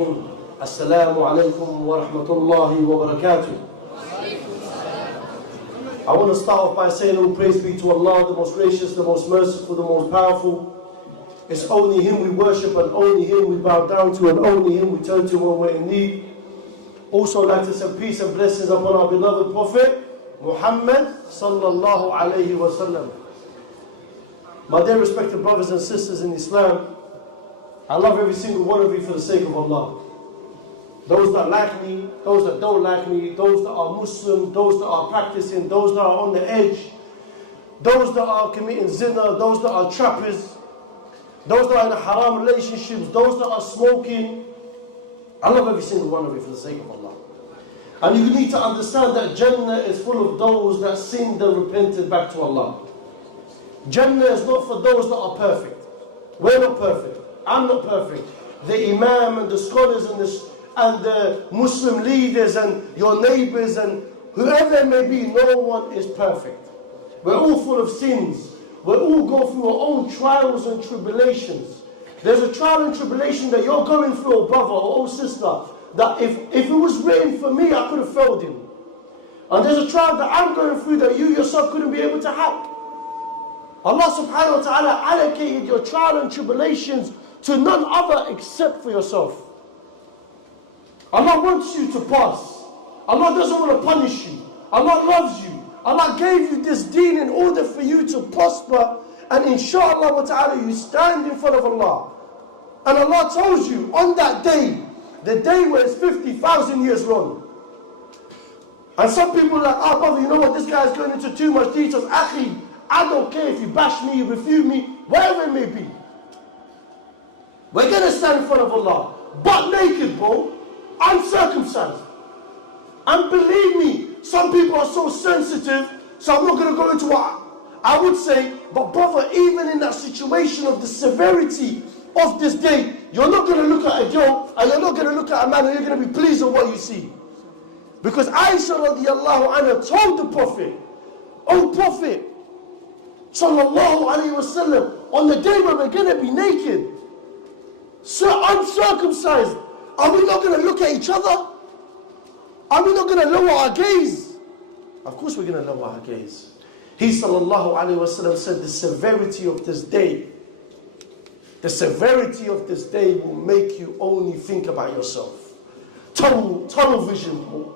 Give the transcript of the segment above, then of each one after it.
Assalamu alaikum wa rahmatullahi wa barakatuh. I want to start off by saying all praise be to Allah, the most gracious, the most merciful, the most powerful. It's only Him we worship and only Him we bow down to and only Him we turn to when we're in need. Also I'd like to send peace and blessings upon our beloved Prophet Muhammad sallallahu alayhi wa sallam. My dear respected brothers and sisters in Islam, I love every single one of you for the sake of Allah. Those that like me, those that don't like me, those that are Muslim, those that are practicing, those that are on the edge, those that are committing zina, those that are trappers, those that are in haram relationships, those that are smoking. I love every single one of you for the sake of Allah. And you need to understand that Jannah is full of those that sinned and repented back to Allah. Jannah is not for those that are perfect. We're not perfect. I'm not perfect. The Imam and the scholars and the Muslim leaders and your neighbors and whoever it may be, no one is perfect. We're all full of sins. We all go through our own trials and tribulations. There's a trial and tribulation that you're going through, brother or sister, that if it was written for me, I could have failed him. And there's a trial that I'm going through that you yourself couldn't be able to have. Allah subhanahu wa ta'ala allocated your trial and tribulations to none other except for yourself. Allah wants you to pass. Allah doesn't want to punish you. Allah loves you. Allah gave you this deen in order for you to prosper, and inshallah wa ta'ala you stand in front of Allah. And Allah tells you on that day, the day where it's 50,000 years long. And some people are like, oh brother, you know what, this guy's going into too much details. Akhi, I don't care if you bash me, you refute me, whatever it may be. We're going to stand in front of Allah, butt naked, bro, uncircumcised. And believe me, some people are so sensitive, so I'm not going to go into what I would say, but brother, even in that situation of the severity of this day, you're not going to look at a girl, and you're not going to look at a man, and you're going to be pleased with what you see. Because Aisha radiallahu anha told the Prophet, oh Prophet, sallallahu alayhi wa sallam, on the day when we're going to be naked, so uncircumcised, are we not going to look at each other? Are we not going to lower our gaze? Of course we're going to lower our gaze. He sallallahu alayhi wa sallam said the severity of this day, will make you only think about yourself. Tunnel vision, bro.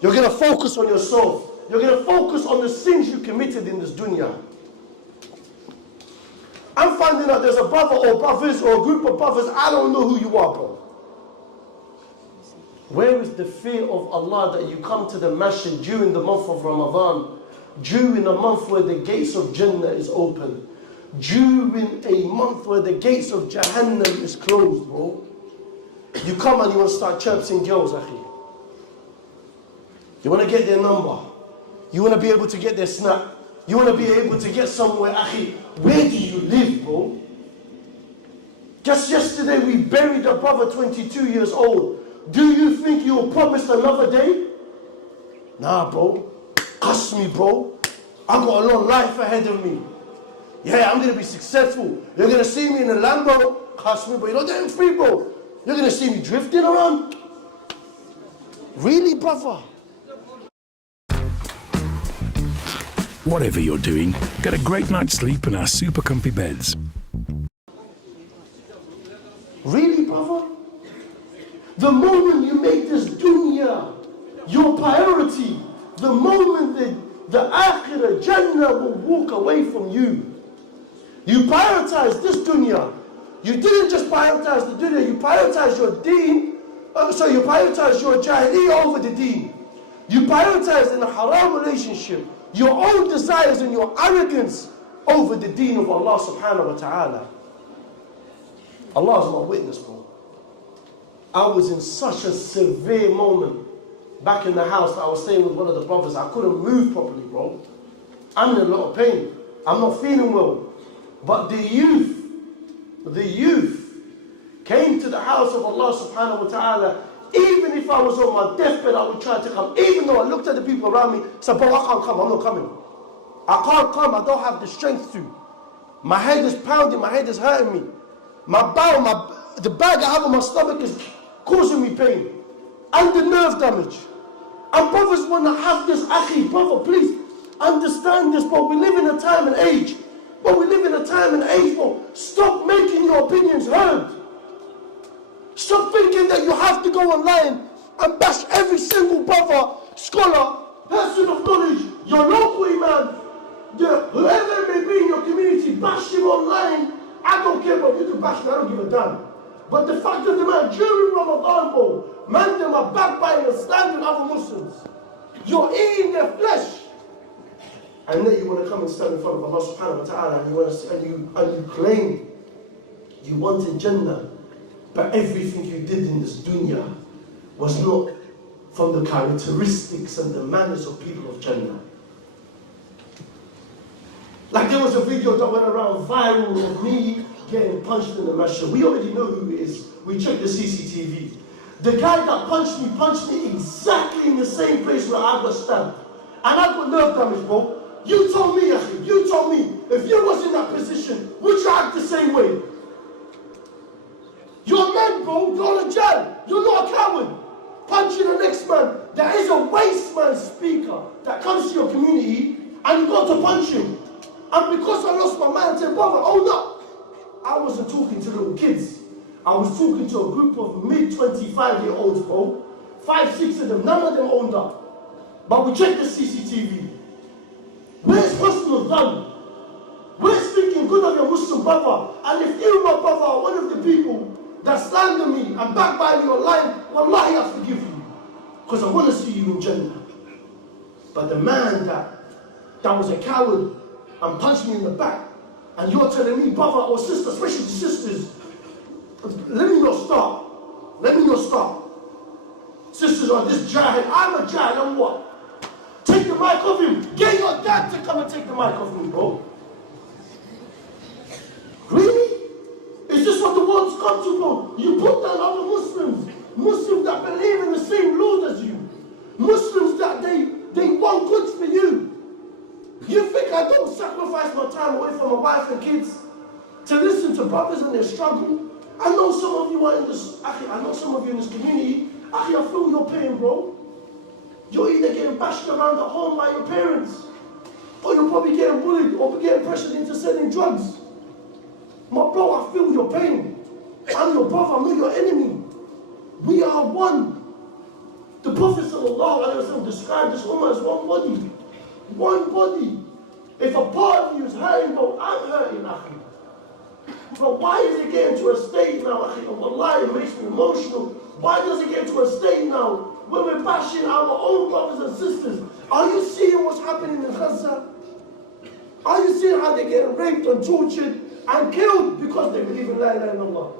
You're going to focus on yourself. You're going to focus on the sins you committed in this dunya. I'm finding out there's a brother or brothers or a group of brothers, I don't know who you are, bro. Where is the fear of Allah that you come to the masjid during the month of Ramadan, during a month where the gates of Jannah is open, during a month where the gates of Jahannam is closed, bro? You come and you want to start chirping girls, Akhi. You want to get their number. You want to be able to get their snap. You want to be able to get somewhere, Akhi. Where do you live, bro? Just yesterday we buried a brother 22 years old. Do you think you were promised another day? Nah, bro. Cuss me, bro. I got a long life ahead of me. Yeah, I'm going to be successful. You're going to see me in a Lambo. Cuss me, but you're not getting free, bro. You're going to see me drifting around. Really, brother? Whatever you're doing, get a great night's sleep in our super comfy beds. Really, brother? The moment you make this dunya your priority, the moment the akhirah, Jannah will walk away from you. You prioritize this dunya. You didn't just prioritize the dunya, you prioritize your deen. You prioritize your jahiliyyah over the deen. You prioritize in a haram relationship your own desires and your arrogance over the deen of Allah subhanahu wa ta'ala. Allah is my witness, bro. I was in such a severe moment back in the house that I was staying with one of the brothers. I couldn't move properly, bro. I'm in a lot of pain. I'm not feeling well. But the youth came to the house of Allah subhanahu wa ta'ala. Even if I was on my deathbed, I would try to come. Even though I looked at the people around me, said, bro, I can't come, I'm not coming. I can't come, I don't have the strength to. My head is pounding, my head is hurting me. My bowel, the bag I have on my stomach is causing me pain. And the nerve damage. And brothers want to have this, Akhi, brother, please understand this, bro. We live in a time and age. But we live in a time and age, bro. Stop making your opinions heard. Stop thinking that you have to go online and bash every single brother, scholar, person of knowledge, your local imam, whoever it may be in your community, bash him online. I don't care, bro. You can bash me, I don't give a damn. But the fact of the matter, during Ramadan, bro, man, them are backbiting and slandering other Muslims. You're eating their flesh. And then you want to come and stand in front of Allah subhanahu wa ta'ala and you claim you wanted Jannah, but everything you did in this dunya was not from the characteristics and the manners of people of Jannah. Like there was a video that went around viral of me getting punched in the masjid. We already know who it is. We checked the CCTV. The guy that punched me exactly in the same place where I got stabbed. And I got nerve damage, bro. You told me, Akhi, you told me, if you was in that position, would you act the same way? You're a man, bro. You're a jail. You're not a coward. Punching the next man. There is a waste man speaker that comes to your community and you got to punch him. And because I lost my mind, I said, brother, hold up. I wasn't talking to little kids. I was talking to a group of mid-25-year-olds, bro. 5, 6 of them, none of them owned up. But we checked the CCTV. Where's Husnul Dhan? Where's speaking good of your Muslim brother? And if you, my brother, are one of the people that slander me and backbite me online, wallahi, I forgive you. Because I want to see you in Jannah. But the man that was a coward and punched me in the back, and you're telling me, brother or sister, especially the sisters, let me not start. Let me not start. Sisters are this jahil. I'm a jahil, I'm what? Take the mic off him. Get your dad to come and take the mic off me, bro. Really? Is this what the world's come to, bro? You put down other Muslims. Muslims that believe in the same Lord as you. Muslims that they want good for you. You think I don't sacrifice my time away from my wife and kids to listen to brothers and their struggle? I know some of you are in this, Akhi, I know some of you in this community. Akhi, I feel your pain, bro. You're either getting bashed around at home by your parents, or you're probably getting bullied, or getting pressured into selling drugs. My bro, I feel your pain. I'm your brother, I'm not your enemy. We are one. The Prophet ﷺ described this woman as one body. One body. If a part of you is hurting, bro, I'm hurting, Akhi. But why is it getting to a state now, Akhi? Wallahi, it makes me emotional. Why does it get to a state now where we're bashing our own brothers and sisters? Are you seeing what's happening in Gaza? Are you seeing how they're getting raped and tortured and killed because they believe in La ilaha illallah?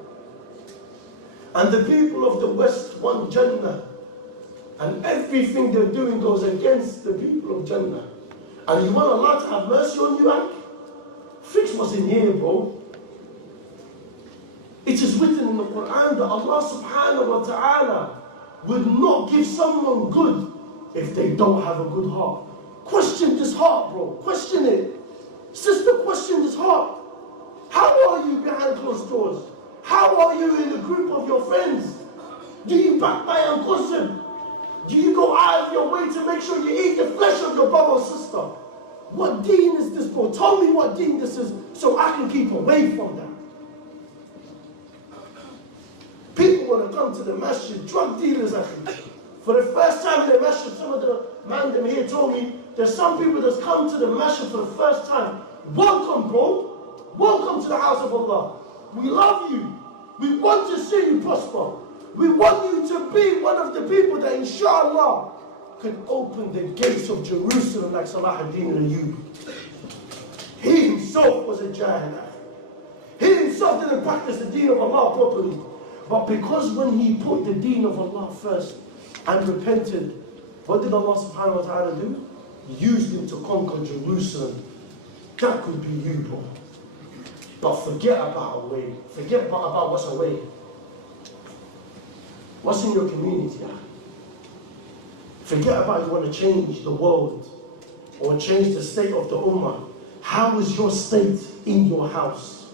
And the people of the West want Jannah. And everything they're doing goes against the people of Jannah. And you want Allah to have mercy on you, Akhi? Fix what's in here, bro. It is written in the Quran that Allah subhanahu wa ta'ala will not give someone good if they don't have a good heart. Question this heart, bro. Question it. Sister, question this heart. How are you behind closed doors? How are you in the group of your friends? Do you backbite and gossip? Do you go out of your way to make sure you eat the flesh of your brother or sister? What deen is this, bro? Tell me what deen this is so I can keep away from that. People want to come to the masjid, drug dealers, Akhi. For the first time in the masjid, some of the man them here told me, there's some people that's come to the masjid for the first time. Welcome, bro. Welcome to the house of Allah. We love you. We want to see you prosper. We want you to be one of the people that, inshallah, can open the gates of Jerusalem like Salah ad-Din al-Ayyubi. He himself was a jahil. He himself didn't practice the deen of Allah properly. But because when he put the deen of Allah first and repented, what did Allah subhanahu wa ta'ala do? He used him to conquer Jerusalem. That could be you, bro. But forget about away. Forget about what's away. What's in your community? Forget about you want to change the world or change the state of the ummah. How is your state in your house?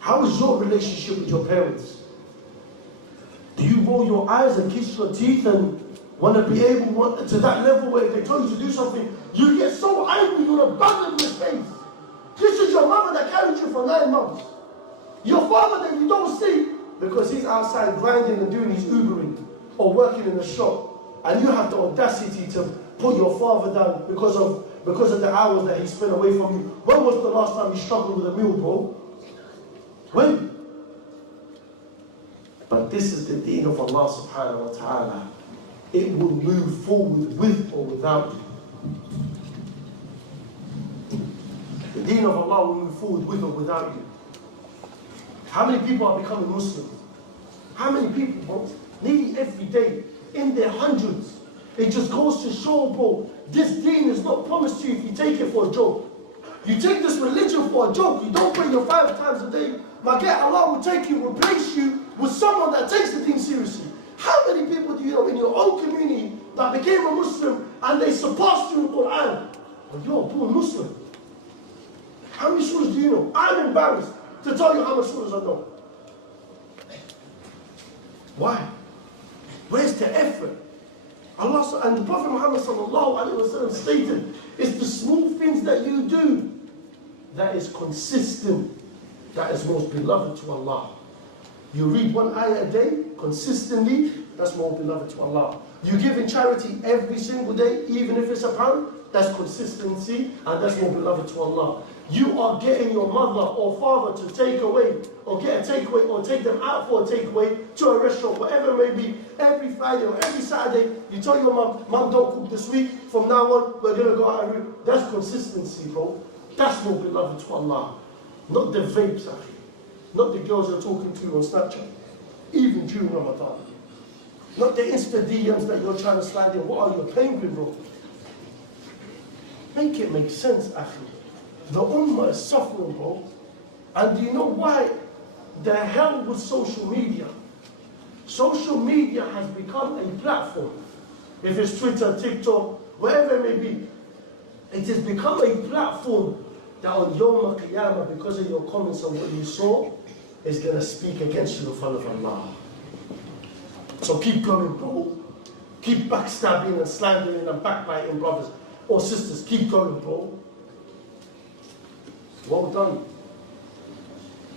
How is your relationship with your parents? Do you roll your eyes and kiss your teeth and want to be able to that level where if they tell you to do something, you get so angry you want to bang them in his face? This is your mother that carried you for 9 months. Your father that you don't see because he's outside grinding and doing his Ubering or working in a shop, and you have the audacity to put your father down because of the hours that he spent away from you. When was the last time you struggled with a meal, bro? When? But this is the deen of Allah subhanahu wa ta'ala. It will move forward with or without you. The deen of Allah will move forward with or without you. How many people are becoming Muslim? How many people, bro? Nearly every day, in their hundreds. It just goes to show, bro, this deen is not promised to you if you take it for a joke. You take this religion for a joke, you don't pray your 5 times a day, my God, Allah will take you, replace you with someone that takes the deen seriously. How many people do you know in your own community that became a Muslim and they surpassed you in Quran? But you're a poor Muslim. How many surahs do you know? I'm embarrassed to tell you how much surahs I know. Why? Where's the effort? Allah and the Prophet Muhammad sallallahu alaihi wasallam stated, it's the small things that you do that is consistent, that is most beloved to Allah. You read 1 ayah a day consistently, that's more beloved to Allah. You give in charity every single day, even if it's £1, that's consistency, and that's more beloved to Allah. You are getting your mother or father to take away, or get a takeaway, or take them out for a takeaway to a restaurant, whatever it may be, every Friday or every Saturday. You tell your mom, don't cook this week, from now on, we're going to go out and read. That's consistency, bro. That's more beloved to Allah. Not the vapes, Akhi. Not the girls you're talking to on Snapchat, even during Ramadan. Not the Insta DMs that you're trying to slide in. What are you, playing with, bro? Make it make sense, Akhi. The Ummah is suffering, bro. And do you know why? The hell with social media. Social media has become a platform. If it's Twitter, TikTok, wherever it may be, it has become a platform that on Yawm al-Qiyamah, because of your comments on what you saw, is going to speak against you in front of Allah. So keep going, bro. Keep backstabbing and slandering and backbiting brothers or sisters. Keep going, bro. Well done.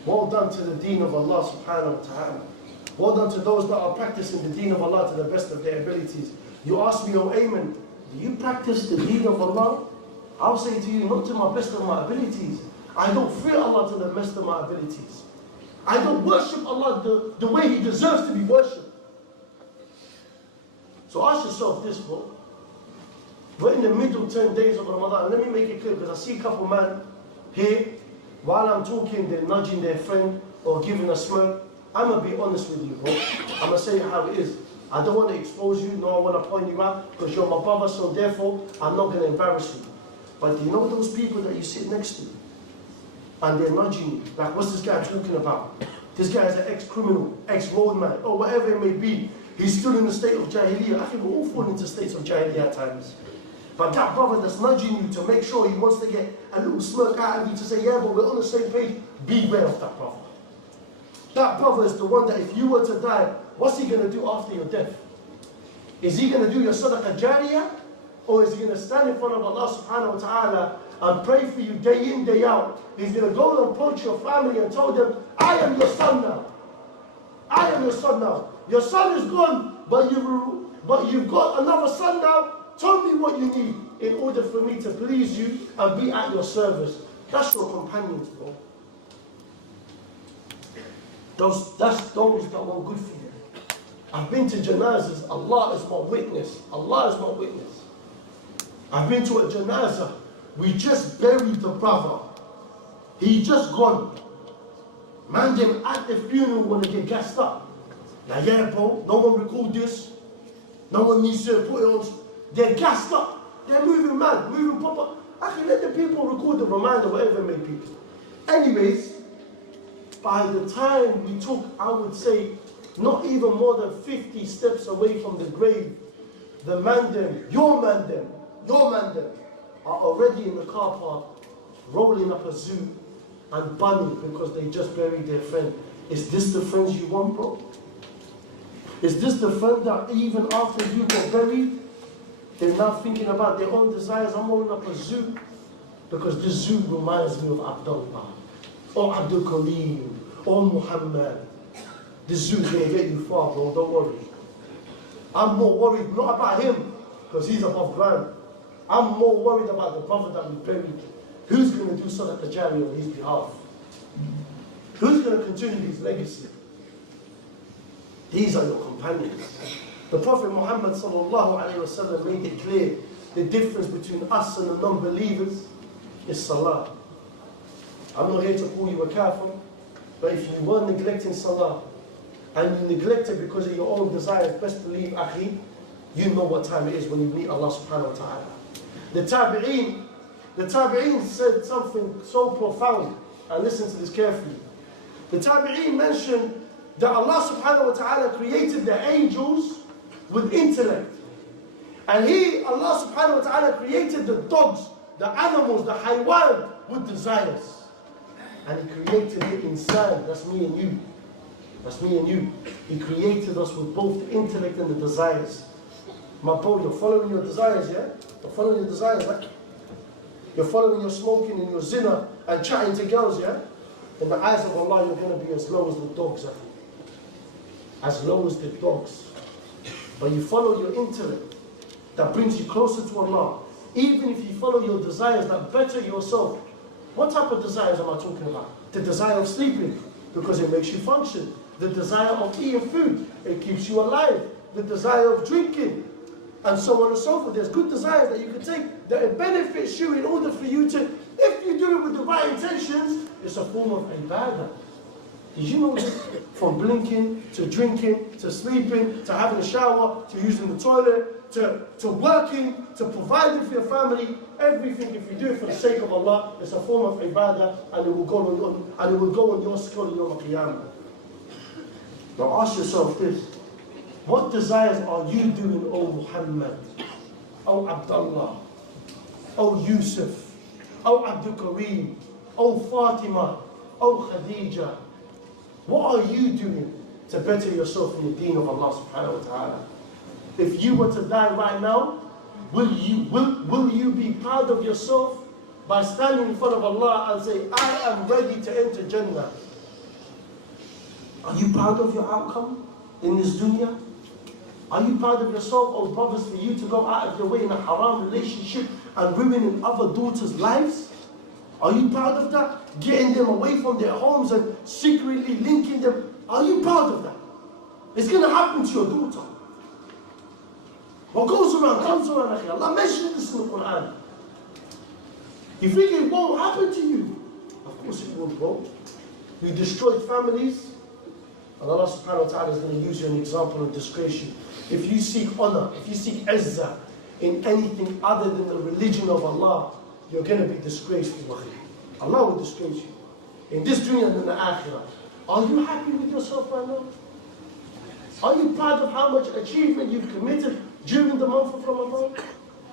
Well done to the deen of Allah subhanahu wa ta'ala. Well done to those that are practicing the deen of Allah to the best of their abilities. You ask me, oh AYman, do you practice the deen of Allah? I'll say to you, not to my best of my abilities. I don't fear Allah to the best of my abilities. I don't worship Allah the way He deserves to be worshipped. So ask yourself this, bro. We're in the middle 10 days of Ramadan. And let me make it clear, because I see a couple man here, while I'm talking, they're nudging their friend or giving a smirk. I'm going to be honest with you, bro. I'm going to say how it is. I don't want to expose you, nor I want to point you out, because you're my brother, so therefore, I'm not going to embarrass you. But do you know those people that you sit next to? And they're nudging you. Like, what's this guy talking about? This guy is an ex-criminal, ex-roadman, or whatever it may be. He's still in the state of Jahiliyyah. I think we all fall into states of Jahiliyyah at times. But that brother that's nudging you to make sure he wants to get a little smirk out of you to say, yeah, but we're on the same page, beware of that brother. That brother is the one that if you were to die, what's he going to do after your death? Is he going to do your sadaqah jariyah? Or is he going to stand in front of Allah subhanahu wa ta'ala and pray for you day in, day out? He's going to go and approach your family and tell them, I am your son now. I am your son now. Your son is gone, but you've got another son now. Tell me what you need in order for me to please you and be at your service. That's your companions, bro. That's those that want good for you. I've been to janazas. Allah is my witness. Allah is my witness. I've been to a janazah. We just buried the brother. He just gone. Man, them at the funeral want to get gassed up. Now, yeah, bro, no one record this. No one needs to put it on. They're gassed up. They're moving mad, moving proper. I can let the people record the reminder, whatever it may be. Anyways, by the time we took, I would say, not even more than 50 steps away from the grave, the man them, your man them, are already in the car park, rolling up a zoo and bunny because they just buried their friend. Is this the friends you want, bro? Is this the friend that even after you got buried, they're now thinking about their own desires? I'm rolling up a zoo because this zoo reminds me of Abdullah, or Abdul Kareem, or Muhammad. This zoo's going to get you far, bro, don't worry. I'm more worried not about him, because he's above ground. I'm more worried about the brother that we buried. Who's going to do Sadaqah Jariyah on his behalf? Who's going to continue his legacy? These are your companions. The Prophet Muhammad ﷺ made it clear the difference between us and the non-believers is salah. I'm not here to call you a kafir, but if you were neglecting salah and you neglect it because of your own desires, best believe, Akhi, you know what time it is when you meet Allah subhanahu wa ta'ala. The Tabi'een said something so profound, and listen to this carefully. The Tabi'een mentioned that Allah subhanahu wa ta'ala created the angels with intellect. And Allah subhanahu wa ta'ala created the dogs, the animals, the haywan with desires. And He created the insan, that's me and you. That's me and you. He created us with both the intellect and the desires. My bro, you're following your desires, yeah? You're following your desires, like you're following your smoking and your zina and chatting to girls, yeah? In the eyes of Allah, you're going to be as low as the dogs, as low as the dogs. But you follow your intellect that brings you closer to Allah. Even if you follow your desires that better yourself. What type of desires am I talking about? The desire of sleeping, because it makes you function. The desire of eating food, it keeps you alive. The desire of drinking, and so on and so forth. There's good desires that you can take that it benefits you in order for you to, if you do it with the right intentions, it's a form of ibadah. Did you know this? From blinking, to drinking, to sleeping, to having a shower, to using the toilet, to working, to providing for your family, everything, if you do it for the sake of Allah, it's a form of ibadah, and it will go on your skull in Yawm al-Qiyamah. Now ask yourself this. What desires are you doing, O Muhammad, O Abdullah, O Yusuf, O Abdul Kareem, O Fatima, O Khadija? What are you doing to better yourself in the deen of Allah subhanahu wa ta'ala? If you were to die right now, will you be proud of yourself by standing in front of Allah and say, I am ready to enter Jannah? Are you proud of your outcome in this dunya? Are you proud of yourself, oh brothers, for you to go out of your way in a haram relationship and ruining other daughters' lives? Are you proud of that? Getting them away from their homes and secretly linking them? Are you proud of that? It's going to happen to your daughter. What goes around comes around, Akhi. Allah mentioned this in the Quran. You think it won't happen to you? Of course it will, bro. You destroyed families, and Allah subhanahu wa ta'ala is going to use you as an example and disgrace you. If you seek honor, if you seek izzah in anything other than the religion of Allah, you're going to be disgraceful, Akhi. Allah will disgrace you. In this dunya and in the akhirah. Are you happy with yourself right now? Are you proud of how much achievement you've committed during the month of Ramadan?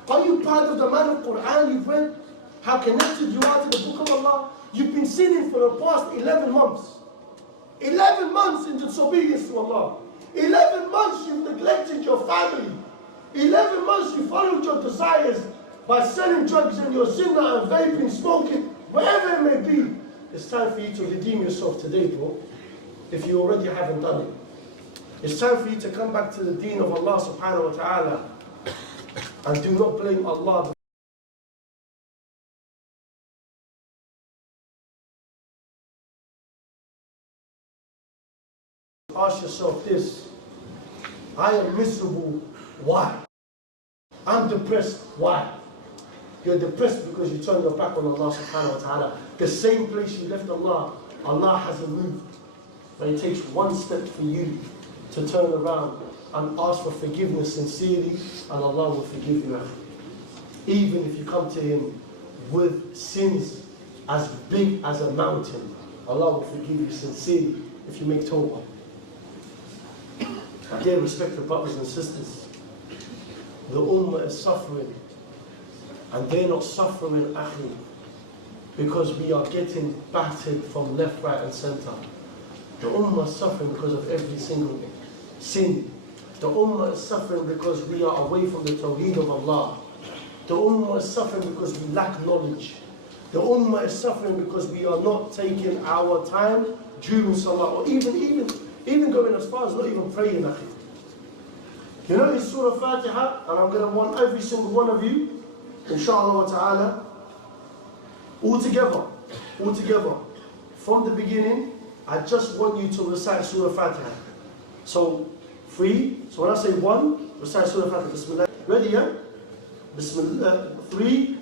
Are you proud of the amount of Quran you've read? How connected you are to the book of Allah? You've been sinning for the past 11 months. 11 months in disobedience to Allah. 11 months you've neglected your family. 11 months you followed your desires by selling drugs and your zina and vaping, smoking, wherever it may be. It's time for you to redeem yourself today, bro. If you already haven't done it. It's time for you to come back to the deen of Allah subhanahu wa ta'ala. And do not blame Allah. Ask yourself this. I am miserable. Why? I'm depressed. Why? You're depressed because you turned your back on Allah subhanahu wa ta'ala. The same place you left Allah, Allah hasn't moved. But it takes one step for you to turn around and ask for forgiveness sincerely, and Allah will forgive you. Even if you come to Him with sins as big as a mountain, Allah will forgive you sincerely if you make tawbah. Dear respected brothers and sisters, the ummah is suffering, and they're not suffering, Akhi, because we are getting battered from left, right and center. The ummah is suffering because of every single sin The ummah is suffering because we are away from the tawheed of Allah. The ummah is suffering because we lack knowledge. The ummah is suffering because we are not taking our time during salah, or even going as far as not even praying, Akhi. You know, in Surah Fatiha, and I'm going to want every single one of you, inshallah wa ta'ala, all together, from the beginning, I just want you to recite Surah Fatiha. So, three, so when I say one, recite Surah Fatiha, Bismillah. Ready, yeah? Bismillah. 3,